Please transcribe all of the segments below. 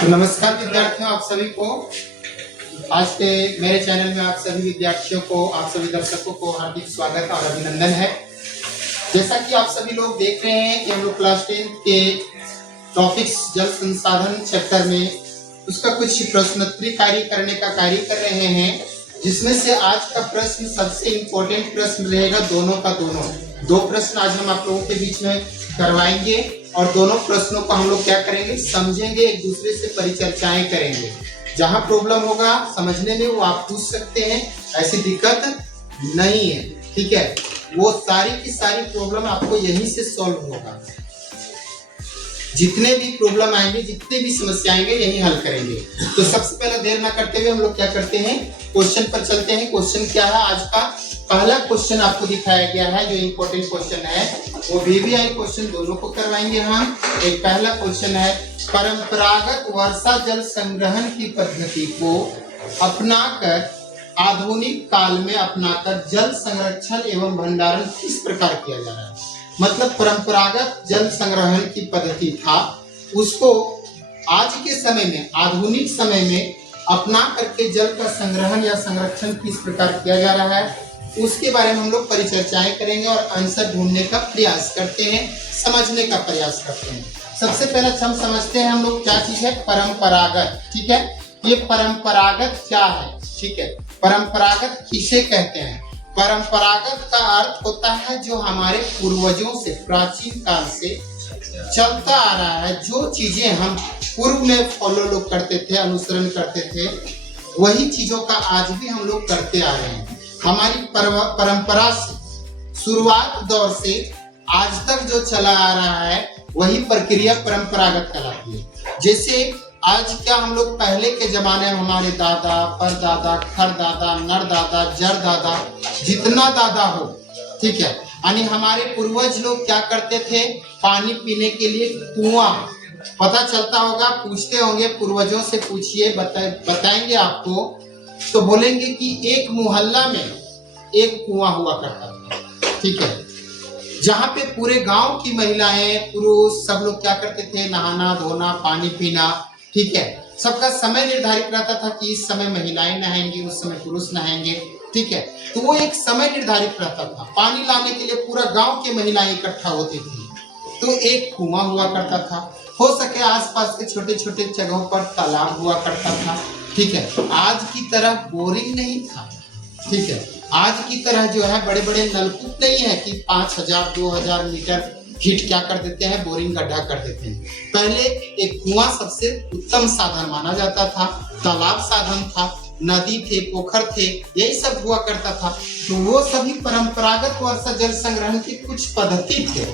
तो नमस्कार विद्यार्थियों, आप सभी को आज के मेरे चैनल में आप सभी विद्यार्थियों को, आप सभी दर्शकों को हार्दिक स्वागत और अभिनंदन है। जैसा कि आप सभी लोग देख रहे हैं कि हम लोग क्लास 10 के टॉपिक्स जल संसाधन चैप्टर में उसका कुछ प्रश्नोत्तरी कार्य करने का कार्य कर रहे हैं, जिसमें से आज का प्रश्न सबसे इम्पोर्टेंट प्रश्न रहेगा। दोनों का दोनों दो प्रश्न आज हम आप लोगों के बीच में करवाएंगे और दोनों प्रश्नों को हम लोग क्या करेंगे, समझेंगे, एक दूसरे से परिचर्चाएं करेंगे। जहां प्रॉब्लम होगा समझने में वो आप पूछ सकते हैं, ऐसी दिक्कत नहीं है, ठीक है। वो सारी की सारी प्रॉब्लम आपको यहीं से सॉल्व होगा। जितने भी प्रॉब्लम आएंगे, जितने भी समस्या आएंगे, यहीं हल करेंगे। तो सबसे पहले देर ना करते हुए हम लोग क्या करते हैं, क्वेश्चन पर चलते हैं। क्वेश्चन क्या है आज का? पहला क्वेश्चन आपको दिखाया गया है, जो इम्पोर्टेंट क्वेश्चन है वो VVI क्वेश्चन दोनों को करवाएंगे हम। एक पहला क्वेश्चन है, परंपरागत वर्षा जल संग्रहण की पद्धति को अपनाकर आधुनिक काल में अपनाकर जल संरक्षण एवं भंडारण किस प्रकार किया जा रहा है। मतलब परंपरागत जल संग्रहण की पद्धति था, उसको आज के समय में, आधुनिक समय में अपना करके जल का संग्रहण या संरक्षण किस प्रकार किया जा रहा है, उसके बारे में हम लोग परिचर्चाएं करेंगे और आंसर ढूंढने का प्रयास करते हैं, समझने का प्रयास करते हैं। सबसे पहले हम समझते हैं हम लोग क्या चीज है परंपरागत, ठीक है। ये परंपरागत क्या है, ठीक है। परंपरागत किसे कहते हैं? परंपरागत का अर्थ होता है जो हमारे पूर्वजों से, प्राचीन काल से चलता आ रहा है, जो चीजें हम पूर्व में फॉलो लोग करते थे, अनुसरण करते थे, वही चीजों का आज भी हम लोग करते आ रहे हैं। हमारी परंपरा से, शुरुआत दौर से आज तक जो चला आ रहा है वही प्रक्रिया परंपरागत कहलाती है। जैसे आज क्या हम लोग पहले के जमाने में हमारे दादा, परदादा, खरदादा, नरदादा, जरदादा, जितना दादा हो, ठीक है, यानी हमारे पूर्वज लोग क्या करते थे, पानी पीने के लिए कुआं, पता चलता होगा, पूछते होंगे पूर्वजों से, पूछिए, बताएंगे आपको, तो बोलेंगे कि एक मोहल्ला में एक कुआं हुआ करता था, ठीक है, जहाँ पे पूरे गांव की महिलाएं, पुरुष सब लोग क्या करते थे, नहाना धोना, पानी पीना, ठीक है। सबका समय निर्धारित रहता था कि इस समय महिलाएं नहाएंगी, उस समय पुरुष नहाएंगे, ठीक है। तो वो एक समय निर्धारित रहता था। पानी लाने के लिए पूरा गांव की महिलाएं इकट्ठा होती थी, तो एक कुआं हुआ करता था। हो सके आसपास के छोटे छोटे जगहों पर तालाब हुआ करता था, ठीक है। आज की तरह बोरिंग नहीं था, ठीक है। आज की तरह जो है बड़े बड़े नलकूप नहीं है कि 5000 2000 मीटर फीट क्या कर देते हैं, बोरिंग गड्ढा कर देते हैं। पहले एक कुआं सबसे उत्तम साधन माना जाता था, तालाब साधन था, नदी थे, पोखर थे, यही सब हुआ करता था। तो वो सभी परंपरागत वर्षा जल संग्रहण की कुछ पद्धति थे,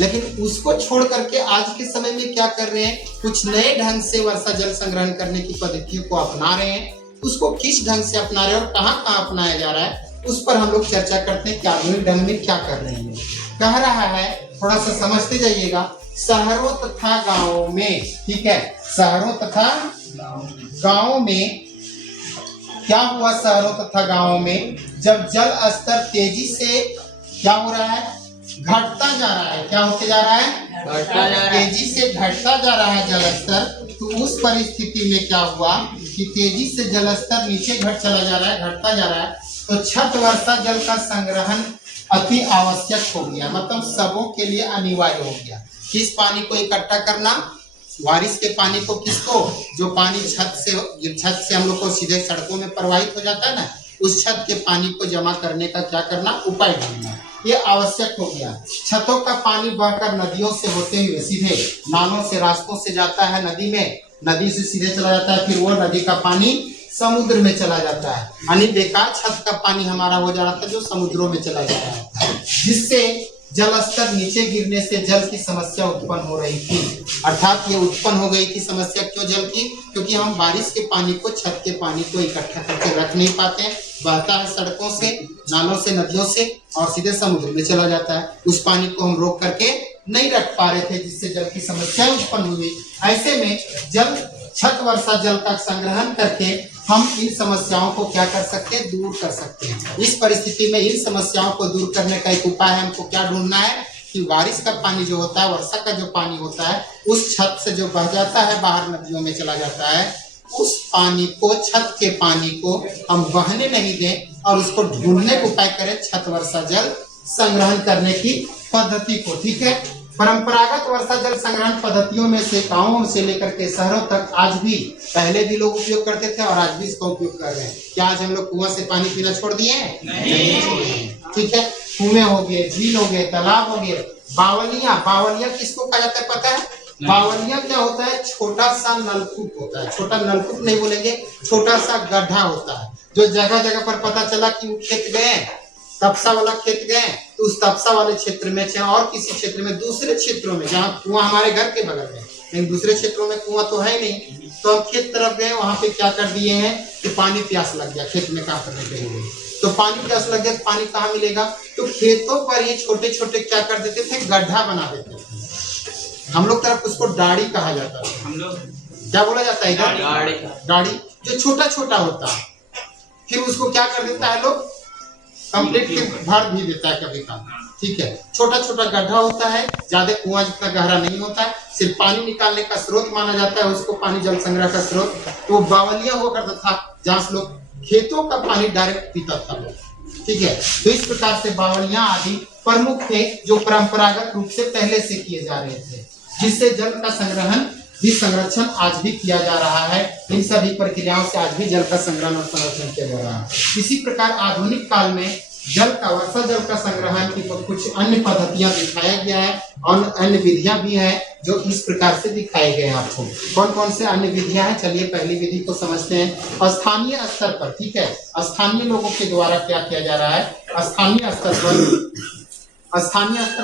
लेकिन उसको छोड़ करके आज के समय में क्या कर रहे हैं, कुछ नए ढंग से वर्षा जल संग्रहण करने की पद्धतियों को अपना रहे हैं। उसको किस ढंग से अपना रहे हैं और कहाँ कहाँ अपनाया जा रहा है, उस पर हम लोग चर्चा करते हैं कि आधुनिक ढंग में क्या कर रहे हैं। कह रहा है, थोड़ा सा समझते जाइएगा, शहरों तथा गांवों में, ठीक है, शहरों तथा गांवों में क्या हुआ, शहरों तथा गांवों में जब जल स्तर तेजी से क्या हो रहा है, घटता जा रहा है, क्या होते जा रहा है, तेजी से घटता जा रहा है जल स्तर, तो उस परिस्थिति में क्या हुआ कि तेजी से जल स्तर नीचे घट चला जा रहा है, घटता जा रहा है, तो छत वर्षा जल का संग्रहण अति आवश्यक हो गया, मतलब सबों के लिए अनिवार्य हो गया। किस पानी को इकट्ठा करना, बारिश के पानी को, किसको, जो पानी छत से हम लोग को सीधे सड़कों में प्रवाहित हो जाता है ना, उस छत के पानी को जमा करने का क्या करना, उपाय ढूंढना, ये आवश्यक हो गया। छतों का पानी बहकर नदियों से होते हुए सीधे नालों से, रास्तों से जाता है नदी में, नदी से सीधे चला जाता है, फिर वो नदी का पानी समुद्र में चला जाता है, यानी बेकार छत का पानी हमारा हो जा रहा था जो समुद्रों में चला जा रहा है, जिससे जल स्तर नीचे गिरने से जल की समस्या उत्पन्न हो रही थी। अर्थात ये उत्पन्न हो गई थी समस्या, क्यों जल की, क्योंकि हम बारिश के पानी को, छत के पानी को इकट्ठा करके रख नहीं पाते हैं, बहता है सड़कों से, नालों से, नदियों से और सीधे समुद्र में चला जाता है। उस पानी को हम रोक करके नहीं रख पा रहे थे, जिससे जल की समस्या उत्पन्न हुई। ऐसे में जल, छत वर्षा जल का संग्रहण करके हम इन समस्याओं को क्या कर सकते हैं, दूर कर सकते हैं। इस परिस्थिति में इन समस्याओं को दूर करने का एक उपाय हमको क्या ढूंढना है कि बारिश का पानी जो होता है, वर्षा का जो पानी होता है, उस छत से जो बह जाता है बाहर नदियों में चला जाता है, उस पानी को, छत के पानी को हम बहने नहीं दें और उसको ढूंढने को उपाय करें छत वर्षा जल संग्रहण करने की पद्धति को। ठीक है, परंपरागत वर्षा जल संग्रहण पद्धतियों में से गांवों से लेकर के शहरों तक आज भी, पहले भी लोग उपयोग करते थे और आज भी इसका उपयोग कर रहे हैं। क्या आज हम लोग कुआं से पानी पीना छोड़ दिए हैं? नहीं छोड़े हैं। ठीक है, कुएं हो गए, झील हो गए, तालाब हो गए, बावलियां। बावलियां किसको कहा जाता है पता है? बावलियां क्या होता है? छोटा सा नलकूप होता है। छोटा नलकूप नहीं बोलेंगे, छोटा सा गड्ढा होता है जो जगह जगह पर पता चला कि वो खेत गए, तपसा वाला खेत गए, तो उस तपसा वाले क्षेत्र में चाहे और किसी क्षेत्र में, दूसरे क्षेत्रों में जहाँ कुआं हमारे घर के बगल में, लेकिन दूसरे क्षेत्रों में कुआं तो है नहीं, तो हम खेत तरफ गए, वहां पे क्या कर दिए हैं कि पानी प्यास लग गया, खेत में काम करने के लिए, तो पानी प्यास लग गया तो पानी कहाँ मिलेगा? तो खेतों पर ही छोटे छोटे क्या कर देते थे? गड्ढा बना देते थे। हम लोग तरफ उसको डाड़ी कहा जाता है। हम लोग क्या बोला जाता है इधर? डाड़ी, जो छोटा छोटा होता है। फिर उसको क्या कर देता है लोग? कंप्लीट भर भी देता है कभी कभी। ठीक है, छोटा छोटा गड्ढा होता है, ज्यादा कुआं जितना गहरा नहीं होता है, सिर्फ पानी निकालने का स्रोत माना जाता है उसको, पानी जल संग्रह का स्रोत। तो बावलिया हुआ करता था जहाँ से लोग खेतों का पानी डायरेक्ट पीता था लोग। ठीक है, तो इस प्रकार से बावलियां आदि प्रमुख थे जो परंपरागत रूप से पहले से किए जा रहे थे, जिससे जल का संग्रहण भी, संरक्षण आज भी किया जा रहा है। इन सभी प्रक्रियाओं से आज भी जल का संग्रहण और संरक्षण किया जा रहा है। इसी प्रकार आधुनिक काल में जल का, वर्षा जल का संग्रहण की कुछ अन्य पद्धतियां दिखाया गया है और अन्य विधियां भी हैं जो इस प्रकार से दिखाए गए हैं आपको। कौन कौन से अन्य विधियां हैं? चलिए पहली विधि को समझते हैं। स्थानीय स्तर पर, ठीक है, स्थानीय लोगों के द्वारा क्या किया जा रहा है? स्थानीय स्तर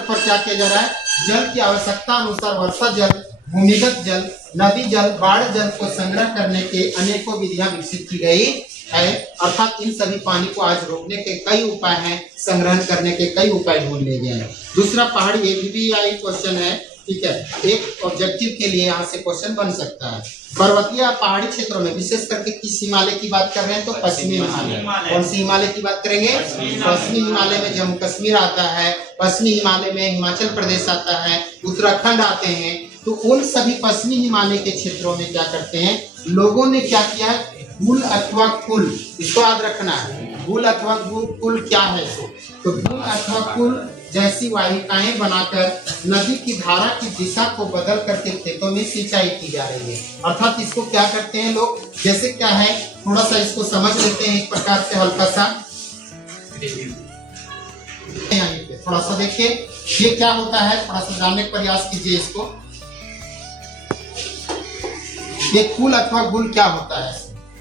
पर क्या किया जा रहा है? जल की आवश्यकता अनुसार वर्षा जल, भूमिगत जल, नदी जल, बाढ़ जल को संग्रह करने के अनेकों विधियां विकसित की गई है। अर्थात इन सभी पानी को आज रोकने के कई उपाय हैं, संग्रहण करने के कई उपाय ढूंढ लिए गए हैं। दूसरा पहाड़ी, ये भी आई क्वेश्चन है। ठीक है, एक ऑब्जेक्टिव के लिए यहाँ से क्वेश्चन बन सकता है। पर्वतीय पहाड़ी क्षेत्रों में, विशेष करके किस हिमालय की बात कर रहे हैं? तो पश्चिमी हिमालय। कौन सी हिमालय की बात करेंगे? पश्चिमी हिमालय में जम्मू कश्मीर आता है, पश्चिमी हिमालय में हिमाचल प्रदेश आता है, उत्तराखंड आते हैं। तो उन सभी पश्चिमी हिमालय के क्षेत्रों में क्या करते हैं लोगों ने? क्या किया? पुल अथवा कुल, इसको याद रखना है। पुल अथवा कुल क्या है? तो पुल अथवा कुल जैसी वाहिकाएं बनाकर नदी की धारा की दिशा को बदल करके खेतों में सिंचाई की जा रही है। अर्थात इसको क्या करते हैं लोग? जैसे क्या है, थोड़ा सा इसको समझ लेते हैं एक प्रकार से, हल्का सा थोड़ा सा देखिए ये क्या होता है, थोड़ा सा जानने का प्रयास कीजिए इसको। ये कुल अथवा गुल क्या होता है?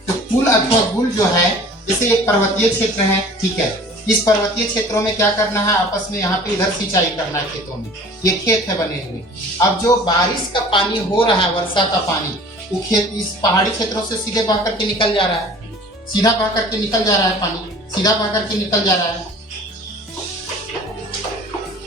तो कुल अथवा गुल जो है, जैसे एक पर्वतीय क्षेत्र है, ठीक है, इस पर्वतीय क्षेत्रों में क्या करना है? आपस में यहाँ पे इधर सिंचाई करना है खेतों में। ये खेत है बने हुए। अब जो बारिश का पानी हो रहा है, वर्षा का पानी, वो खेत इस पहाड़ी क्षेत्रों से सीधे बह करके निकल जा रहा है, सीधा बह करके निकल जा रहा है, पानी सीधा बह करके निकल जा रहा है,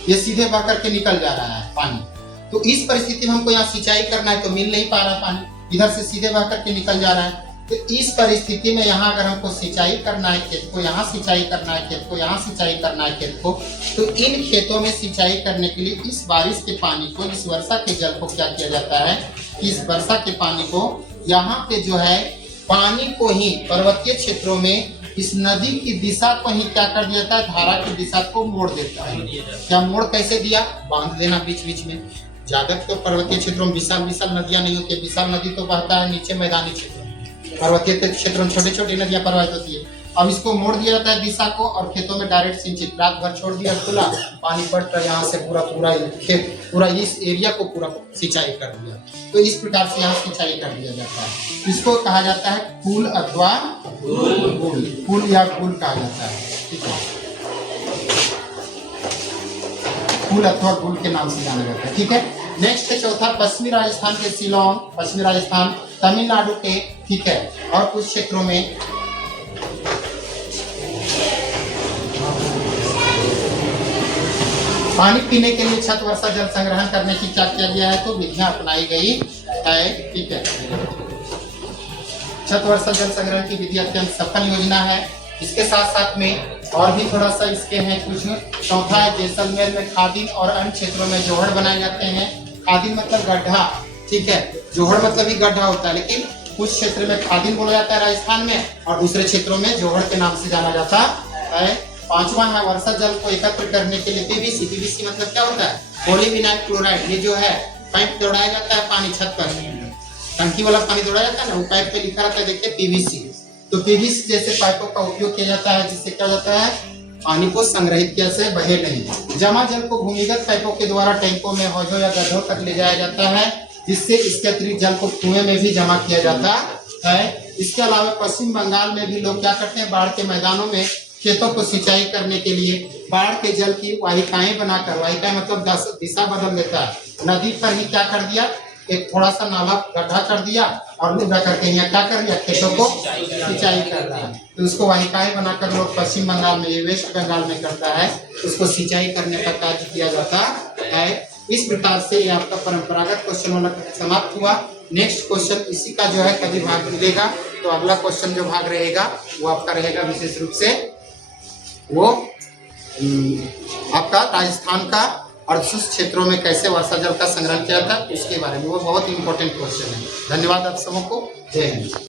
ये सीधे बह करके निकल जा रहा है पानी। तो इस परिस्थिति में हमको यहाँ सिंचाई करना है तो मिल नहीं पा रहा पानी, इधर से सीधे बह करके निकल जा रहा है। तो इस परिस्थिति में यहाँ अगर हमको सिंचाई करना है खेत को, यहाँ सिंचाई करना है खेत को, यहाँ सिंचाई करना है खेत को, तो इन खेतों में सिंचाई करने के लिए इस बारिश के पानी को, इस वर्षा के जल को क्या किया जाता है? इस वर्षा के पानी को यहाँ पे जो है पानी को ही पर्वतीय क्षेत्रों में इस नदी की दिशा को ही क्या कर दिया जाता है? धारा की दिशा को मोड़ देता है। क्या मोड़ कैसे दिया? बांध देना बीच बीच में। ज्यादा तो पर्वतीय क्षेत्रों में विशाल विशाल नदियां नहीं होती, विशाल नदी तो बहता है नीचे मैदानी क्षेत्र, पर्वतीय क्षेत्रों में छोटी छोटी नदियां प्रवाहित होती है। अब इसको मोड़ दिया जाता है दिशा को और खेतों में डायरेक्ट सिंचित, रात भर छोड़ दिया खुला, पानी पड़ रहा, यहाँ से पूरा खेत, पूरा इस एरिया को पूरा सिंचाई कर दिया। तो इस प्रकार से यहाँ सिंचाई कर दिया जाता है। इसको कहा जाता है कुल अथवा गुल, कुल या गुल कहा जाता है। ठीक है, कुल अथवा गुल के नाम से जाना जाता है। ठीक है, नेक्स्ट है चौथा, पश्चिमी राजस्थान के शिलोंग, पश्चिमी राजस्थान, तमिलनाडु के, ठीक है, और कुछ क्षेत्रों में पानी पीने के लिए छत वर्षा जल संग्रहण करने की क्या किया गया है? तो विधियां अपनाई गई है। ठीक है, छत वर्षा जल संग्रहण की विधि अत्यंत सफल योजना है। इसके साथ साथ में और भी थोड़ा सा इसके हैं कुछ। चौथा है जैसलमेर में खादिन और अन्य क्षेत्रों में जोहड़ बनाए जाते हैं। खादिन मतलब गड्ढा, ठीक है। जोहड़ मतलब ही गड्ढा होता है, लेकिन कुछ क्षेत्र में खादिन बोला जाता है राजस्थान में, और दूसरे क्षेत्रों में जोहड़ के नाम से जाना जाता है। पांचवा है वर्षा जल को एकत्र करने के लिए पीवीसी। पीवीसी मतलब क्या होता है? Polyvinyl chloride. ये जो है पाइप दौड़ाया जाता है पानी छत पर, टंकी वाला पानी दौड़ाया जाता है ना, वो पाइप पे लिखा रहता है देखिए पीवीसी। तो पीवीसी जैसे पाइपों का उपयोग किया जाता है, जिससे क्या जाता है पानी को संग्रहित किया से बहे नहीं। जमा जल को भूमिगत पाइपों के द्वारा टैंकों में, हौजों या गड्ढों तक ले जाया जाता है, जिससे इसके अतिरिक्त जल को कुएं में भी जमा किया जाता है। इसके अलावा पश्चिम बंगाल में भी लोग क्या करते हैं, बाढ़ के मैदानों में खेतों को सिंचाई करने के लिए बाढ़ के जल की वाहिकाएं बनाकर, वाहिकाएं मतलब दिशा बदल देता है, नदी पर ही क्या कर दिया, एक थोड़ा सा नाला गड्ढा कर दिया और जा करके यहाँ क्या कर दिया, खेतों को सिंचाई कर रहा है। तो उसको वाहिकाएं बनाकर लोग पश्चिम बंगाल में, वेस्ट बंगाल में करता है, उसको सिंचाई करने का कार्य किया जाता है। इस प्रकार से ये आपका परंपरागत क्वेश्चन वाला समाप्त हुआ। नेक्स्ट क्वेश्चन इसी का जो है कभी भाग मिलेगा, तो अगला क्वेश्चन जो भाग रहेगा वो आपका रहेगा विशेष रूप से वो आपका राजस्थान का अर्धशुष्क क्षेत्रों में कैसे वर्षा जल का संग्रहण किया था उसके बारे में, वो बहुत इंपॉर्टेंट क्वेश्चन है। धन्यवाद आप सबों को, जय हिंद।